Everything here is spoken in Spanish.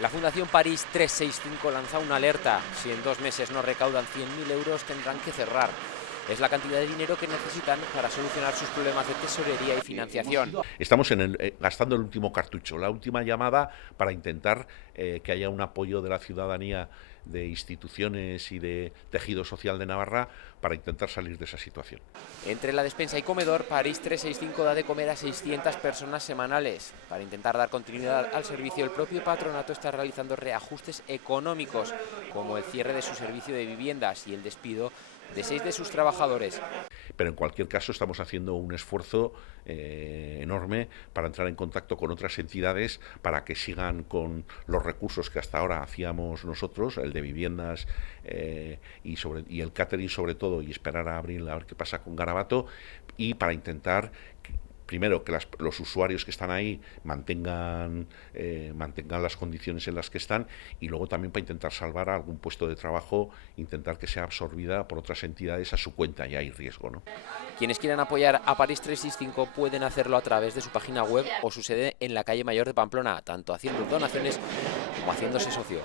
La Fundación París 365 lanza una alerta. Si en 2 meses no recaudan 100.000 euros, tendrán que cerrar. Es la cantidad de dinero que necesitan para solucionar sus problemas de tesorería y financiación. Estamos gastando el último cartucho, la última llamada para intentar que haya un apoyo de la ciudadanía, de instituciones y de tejido social de Navarra para intentar salir de esa situación. Entre la despensa y comedor, París 365 da de comer a 600 personas semanales. Para intentar dar continuidad al servicio, el propio patronato está realizando reajustes económicos, como el cierre de su servicio de viviendas y el despido de 6 de sus trabajadores. Pero en cualquier caso estamos haciendo un esfuerzo enorme para entrar en contacto con otras entidades para que sigan con los recursos que hasta ahora hacíamos nosotros, el de viviendas y el catering sobre todo, y esperar a abril a ver qué pasa con Garabato, y para intentar primero que los usuarios que están ahí mantengan las condiciones en las que están, y luego también para intentar salvar algún puesto de trabajo, intentar que sea absorbida por otras entidades a su cuenta, ya hay riesgo, ¿no? Quienes quieran apoyar a París 365 pueden hacerlo a través de su página web o su sede en la calle Mayor de Pamplona, tanto haciendo donaciones como haciéndose socio.